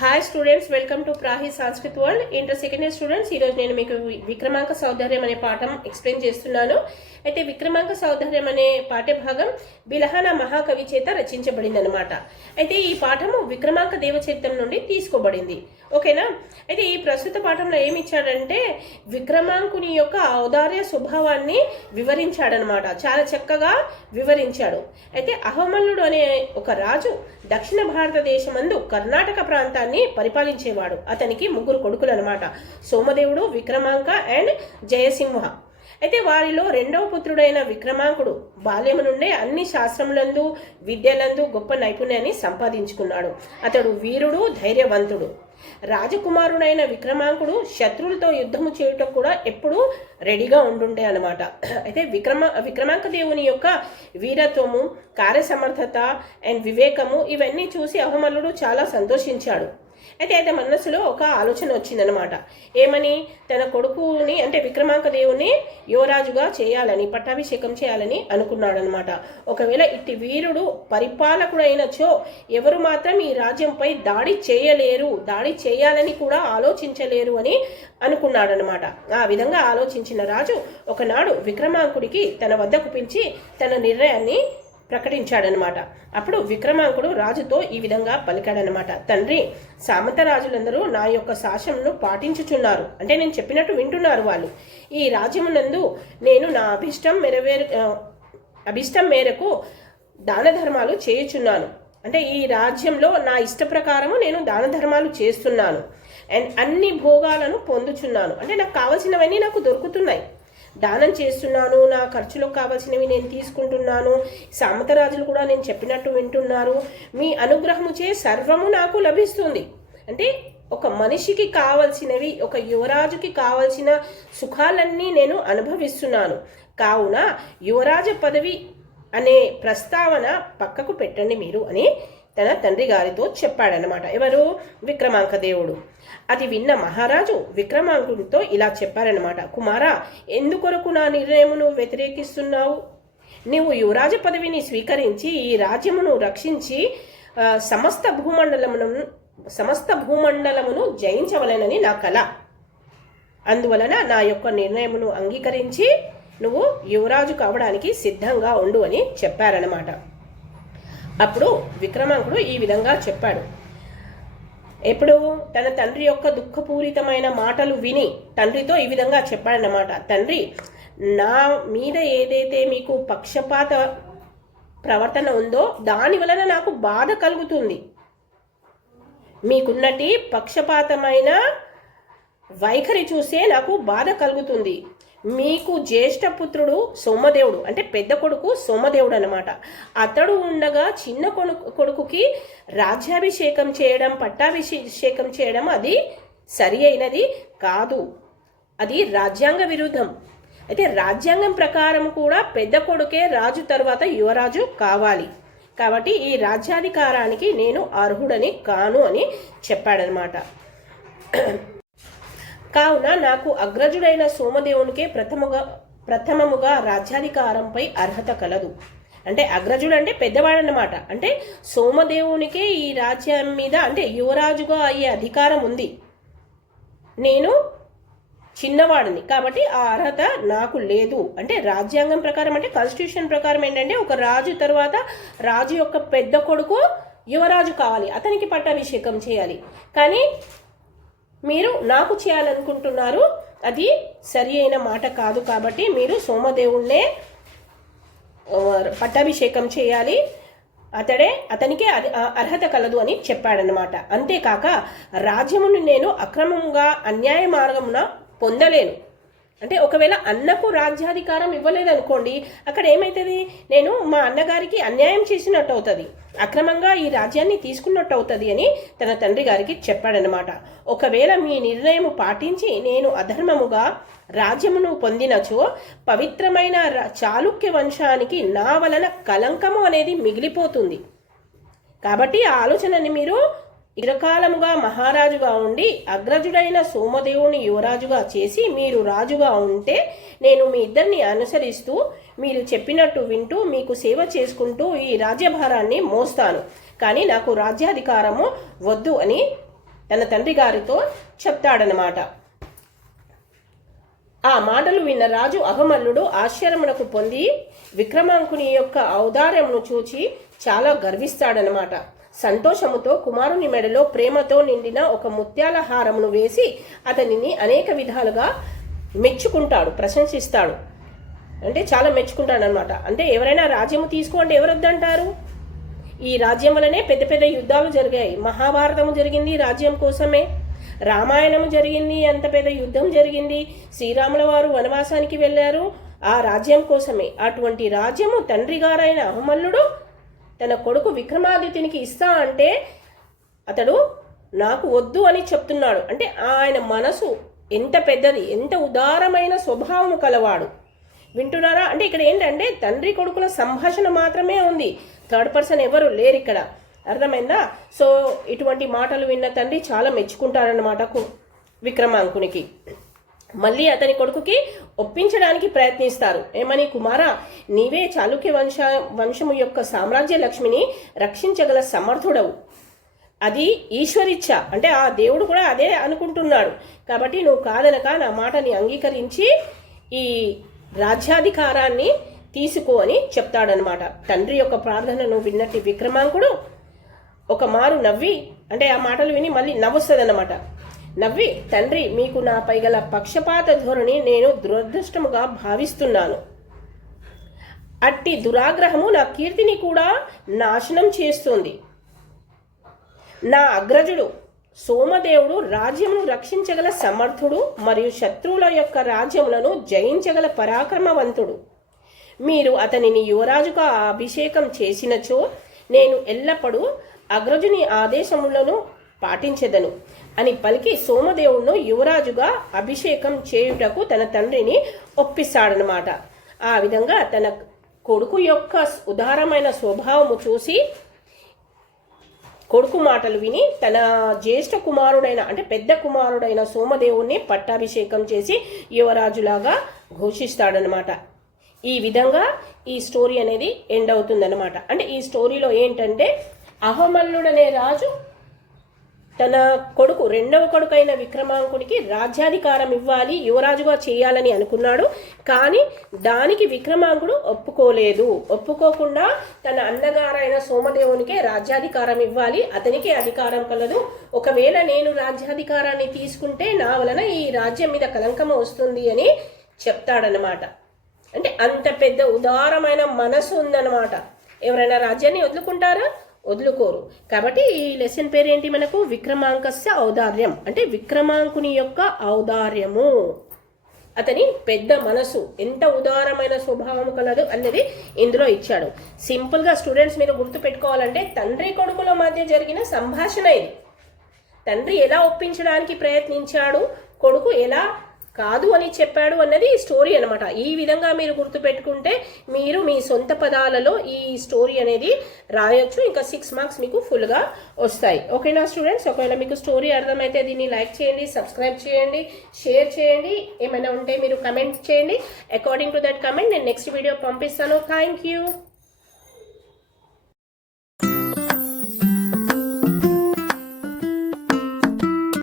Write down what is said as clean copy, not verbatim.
Hi students, welcome to Prahi Sanskrit world. Inter second year students, ఈరోజు నేను మీకు విక్రమాంక సౌందర్యం అనే పాఠం ఎక్స్ప్లెయిన్ చేస్తున్నాను. అయితే విక్రమాంక సౌందర్యం అనే పాఠ్యభాగం బిలహన మహాకవి చేత రచించబడింది అనమాట. అయితే ఈ పాఠము విక్రమాంక దేవచరిత్రం నుండి తీసుకోబడింది. ఓకేనా? అయితే ఈ ప్రస్తుత పాఠంలో ఏమి ఇచ్చాడంటే విక్రమాంకుని యొక్క ఔదార్య స్వభావాన్ని వివరించాడనమాట. చాలా చక్కగా వివరించాడు. అయితే అహమల్లుడు అనే ఒక రాజు దక్షిణ భారతదేశమందు కర్ణాటక ప్రాంతాన్ని పరిపాలించేవాడు. అతనికి ముగ్గురు కొడుకులు అనమాట, సోమదేవుడు, విక్రమాంక అండ్ జయసింహ. అయితే వారిలో రెండవ పుత్రుడైన విక్రమాంకుడు బాల్యము నుండే అన్ని శాస్త్రములందు విద్యలందు గొప్ప నైపుణ్యాన్ని సంపాదించుకున్నాడు. అతడు వీరుడు, ధైర్యవంతుడు. రాజకుమారుడైన విక్రమాంకుడు శత్రువులతో యుద్ధము చేయుటకు కూడా ఎప్పుడూ రెడీగా ఉండుండే అనమాట. అయితే విక్రమాంక దేవుని యొక్క వీరత్వము, కార్యసమర్థత అండ్ వివేకము ఇవన్నీ చూసి అహమల్లుడు చాలా సంతోషించాడు. అయితే మనసులో ఒక ఆలోచన వచ్చిందనమాట. ఏమని? తన కొడుకుని అంటే విక్రమాంక దేవుని యువరాజుగా చేయాలని, పట్టాభిషేకం చేయాలని అనుకున్నాడనమాట. ఒకవేళ ఇట్టి వీరుడు పరిపాలకుడైనచో ఎవరు మాత్రం ఈ రాజ్యంపై దాడి చేయలేరు, దాడి చేయాలని కూడా ఆలోచించలేరు అని అనుకున్నాడనమాట. ఆ విధంగా ఆలోచించిన రాజు ఒకనాడు విక్రమాంకుడికి తన వద్దకు పిలిచి తన నిర్ణయాన్ని ప్రకటించాడనమాట. అప్పుడు విక్రమాంకుడు రాజుతో ఈ విధంగా పలికాడనమాట. తండ్రి, సామంత రాజులందరూ నా యొక్క శాసనను పాటించుచున్నారు, అంటే నేను చెప్పినట్టు వింటున్నారు వాళ్ళు. ఈ రాజ్యమునందు నేను నా అభిష్టం మేరకు దాన ధర్మాలు చేయుచున్నాను. అంటే ఈ రాజ్యంలో నా ఇష్ట ప్రకారము నేను దాన ధర్మాలు చేస్తున్నాను అండ్ అన్ని భోగాలను పొందుచున్నాను. అంటే నాకు కావాల్సినవన్నీ నాకు దొరుకుతున్నాయి, దానం చేస్తున్నాను, నా ఖర్చులకు కావాల్సినవి నేను తీసుకుంటున్నాను. సామంతరాజులు కూడా నేను చెప్పినట్టు వింటున్నారు. మీ అనుగ్రహముచే సర్వము నాకు లభిస్తుంది. అంటే ఒక మనిషికి కావలసినవి, ఒక యువరాజుకి కావలసిన సుఖాలన్నీ నేను అనుభవిస్తున్నాను. కావున యువరాజ పదవి అనే ప్రస్తావన పక్కకు పెట్టండి మీరు అని తన తండ్రి గారితో చెప్పాడనమాట. ఎవరు? విక్రమాంక దేవుడు. అది విన్న మహారాజు విక్రమాంకుడితో ఇలా చెప్పారనమాట. కుమారా, ఎందుకొరకు నా నిర్ణయమును వ్యతిరేకిస్తున్నావు? నీవు యువరాజ పదవిని స్వీకరించి ఈ రాజ్యమును రక్షించి సమస్త భూమండలమును జయించవలెనని నా కల. అందువలన నా యొక్క నిర్ణయమును అంగీకరించి నువ్వు యువరాజు కావడానికి సిద్ధంగా ఉండు అని చెప్పారనమాట. అప్పుడు విక్రమాంకుడు ఈ విధంగా చెప్పాడు. ఎప్పుడు తన తండ్రి యొక్క దుఃఖపూరితమైన మాటలు విని తండ్రితో ఈ విధంగా చెప్పాడనమాట. తండ్రి, నా మీద ఏదైతే మీకు పక్షపాత ప్రవర్తన ఉందో దాని వలన నాకు బాధ కలుగుతుంది. మీకున్నటి పక్షపాతమైన వైఖరి చూసే నాకు బాధ కలుగుతుంది. మీకు జ్యేష్ఠ పుత్రుడు సోమదేవుడు, అంటే పెద్ద కొడుకు సోమదేవుడు అనమాట. అతడు ఉండగా చిన్న కొడుకుకి రాజ్యాభిషేకం చేయడం, పట్టాభిషేకం చేయడం అది సరి అయినది కాదు. అది రాజ్యాంగ విరుద్ధం. అయితే రాజ్యాంగం ప్రకారం కూడా పెద్ద కొడుకే రాజు తర్వాత యువరాజు కావాలి. కాబట్టి ఈ రాజ్యాధికారానికి నేను అర్హుడని కాను అని చెప్పాడనమాట. కావున నాకు అగ్రజుడైన సోమదేవునికే ప్రథమముగా రాజ్యాధికారంపై అర్హత కలదు. అంటే అగ్రజుడు అంటే పెద్దవాడనమాట. అంటే సోమదేవునికే ఈ రాజ్యం మీద అంటే యువరాజుగా అయ్యే అధికారం ఉంది. నేను చిన్నవాడిని కాబట్టి ఆ అర్హత నాకు లేదు. అంటే రాజ్యాంగం ప్రకారం, అంటే కాన్స్టిట్యూషన్ ప్రకారం ఏంటంటే ఒక రాజు తర్వాత రాజు యొక్క పెద్ద కొడుకు యువరాజు కావాలి, అతనికి పట్టాభిషేకం చేయాలి. కానీ మీరు నాకు చేయాలనుకుంటున్నారు, అది సరి అయిన మాట కాదు. కాబట్టి మీరు సోమదేవుణ్ణే పట్టాభిషేకం చేయాలి, అతనికే అది అర్హత కలదు అని చెప్పాడనమాట. అంతేకాక రాజ్యమును నేను అక్రమంగా అన్యాయ మార్గమున పొందలేను. అంటే ఒకవేళ అన్నకు రాజ్యాధికారం ఇవ్వలేదనుకోండి, అక్కడ ఏమవుతుంది? నేను మా అన్నగారికి అన్యాయం చేసినట్టు అవుతుంది, అక్రమంగా ఈ రాజ్యాన్ని తీసుకున్నట్టు అవుతుంది అని తన తండ్రి గారికి చెప్పాడనమాట. ఒకవేళ మీ నిర్ణయం పాటించి నేను అధర్మముగా రాజ్యమును పొందినచో పవిత్రమైన చాళుక్య వంశానికి నా వలన కలంకము అనేది మిగిలిపోతుంది. కాబట్టి ఆ ఆలోచనని మీరు చిరకాలముగా మహారాజుగా ఉండి అగ్రజుడైన సోమదేవుని యువరాజుగా చేసి మీరు రాజుగా ఉంటే నేను మీ ఇద్దరిని అనుసరిస్తూ మీరు చెప్పినట్టు వింటూ మీకు సేవ చేసుకుంటూ ఈ రాజ్యభారాన్ని మోస్తాను. కానీ నాకు రాజ్యాధికారము వద్దు అని తన తండ్రి గారితో చెప్తాడనమాట. ఆ మాటలు విన్న రాజు అహమల్లుడు ఆశ్చర్యమునకు పొంది విక్రమాంకుని యొక్క ఔదార్యమును చూచి చాలా గర్విస్తాడనమాట. సంతోషముతో కుమారుని మెడలో ప్రేమతో నిండిన ఒక ముత్యాల హారమును వేసి అతనిని అనేక విధాలుగా మెచ్చుకుంటాడు, ప్రశంసిస్తాడు. అంటే చాలా మెచ్చుకుంటాడు అనమాట. అంటే ఎవరైనా రాజ్యము తీసుకోండి ఎవరు వద్దంటారు? ఈ రాజ్యం వలనే పెద్ద పెద్ద యుద్ధాలు జరిగాయి. మహాభారతము జరిగింది రాజ్యం కోసమే, రామాయణము జరిగింది, అంత పెద్ద యుద్ధం జరిగింది, శ్రీరాముల వారు వనవాసానికి వెళ్ళారు ఆ రాజ్యం కోసమే. అటువంటి రాజ్యము తండ్రి గారైన అహమల్లుడు తన కొడుకు విక్రమాదిత్యునికి ఇస్తా అంటే అతడు నాకు వద్దు అని చెప్తున్నాడు. అంటే ఆయన మనసు ఎంత పెద్దది, ఎంత ఉదారమైన స్వభావము కలవాడు. వింటున్నారా? అంటే ఇక్కడ ఏంటంటే తండ్రి కొడుకుల సంభాషణ మాత్రమే ఉంది, థర్డ్ పర్సన్ ఎవరు లేరు ఇక్కడ. అర్థమైందా? సో ఇటువంటి మాటలు విన్న తండ్రి చాలా మెచ్చుకుంటాడనమాట విక్రమాంకునికి. మళ్ళీ అతని కొడుకుకి ఒప్పించడానికి ప్రయత్నిస్తారు. ఏమని? కుమారా, నీవే చాళుక్య వంశము యొక్క సామ్రాజ్య లక్ష్మిని రక్షించగల సమర్థుడవు. అది ఈశ్వరిచ్ఛ, అంటే ఆ దేవుడు కూడా అదే అనుకుంటున్నాడు. కాబట్టి నువ్వు కాదనక నా మాటని అంగీకరించి ఈ రాజ్యాధికారాన్ని తీసుకో అని చెప్తాడనమాట. తండ్రి యొక్క ప్రార్థనను విన్నట్టు విక్రమాంకుడు ఒక మారు నవ్వి, అంటే ఆ మాటలు విని మళ్ళీ నవ్వుస్తుంది అన్నమాట. నవ్వి, తండ్రి, మీకు నాపై గల పక్షపాత ధోరణి నేను దురదృష్టముగా భావిస్తున్నాను. అట్టి దురాగ్రహము నా కీర్తిని కూడా నాశనం చేస్తుంది. నా అగ్రజుడు సోమదేవుడు రాజ్యమును రక్షించగల సమర్థుడు మరియు శత్రువుల యొక్క రాజ్యములను జయించగల పరాక్రమవంతుడు. మీరు అతనిని యువరాజుగా అభిషేకం చేసినచో నేను ఎల్లప్పుడూ అగ్రజుని ఆదేశములను పాటించెదను అని పలికి సోమదేవుడును యువరాజుగా అభిషేకం చేయుటకు తన తండ్రిని ఒప్పిస్తాడనమాట. ఆ విధంగా తన కొడుకు యొక్క ఉదారమైన స్వభావము చూసి కొడుకు మాటలు విని తన జ్యేష్ఠ కుమారుడైన, అంటే పెద్ద కుమారుడైన సోమదేవుణ్ణి పట్టాభిషేకం చేసి యువరాజులాగా ఘోషిస్తాడనమాట. ఈ విధంగా ఈ స్టోరీ అనేది ఎండ్ అవుతుందన్నమాట. అంటే ఈ స్టోరీలో ఏంటంటే అహమల్లుడనే రాజు తన కొడుకు, రెండవ కొడుకు అయిన విక్రమాంకునికి రాజ్యాధికారం ఇవ్వాలి, యువరాజుగా చేయాలని అనుకున్నాడు. కానీ దానికి విక్రమాంకుడు ఒప్పుకోలేదు. ఒప్పుకోకుండా తన అన్నగారైన సోమదేవునికే రాజ్యాధికారం ఇవ్వాలి, అతనికి అధికారం కలదు, ఒకవేళ నేను రాజ్యాధికారాన్ని తీసుకుంటే నా వలన ఈ రాజ్యం మీద కలంకం వస్తుంది అని చెప్తాడనమాట. అంటే అంత పెద్ద ఉదారమైన మనసు ఉందన్నమాట. ఎవరైనా రాజ్యాన్ని వదులుకుంటారా? వదులుకోరు. కాబట్టి ఈ లెసన్ పేరు ఏంటి మనకు? విక్రమాంకస్య ఔదార్యం. అంటే విక్రమాంకుని యొక్క ఔదార్యము, అతని పెద్ద మనసు, ఎంత ఉదారమైన స్వభావం కలదు అన్నది ఇందులో ఇచ్చాడు. సింపుల్గా స్టూడెంట్స్ మీరు గుర్తు పెట్టుకోవాలంటే తండ్రి కొడుకుల మధ్య జరిగిన సంభాషణ ఇది. తండ్రి ఎలా ఒప్పించడానికి ప్రయత్నించాడు, కొడుకు ఎలా కాదు అని చెప్పాడు అన్నది స్టోరీ అనమాట. ఈ విధంగా మీరు గుర్తుపెట్టుకుంటే మీరు మీ సొంత పదాలలో ఈ స్టోరీ అనేది రాయొచ్చు. ఇంకా 6 మార్క్స్ మీకు ఫుల్గా వస్తాయి. ఓకేనా స్టూడెంట్స్? ఒకవేళ మీకు స్టోరీ అర్థమైతే దీన్ని లైక్ చేయండి, సబ్స్క్రైబ్ చేయండి, షేర్ చేయండి. ఏమైనా ఉంటే మీరు కమెంట్ చేయండి. అకార్డింగ్ టు దట్ కమెంట్ నేను నెక్స్ట్ వీడియో పంపిస్తాను. Thank you.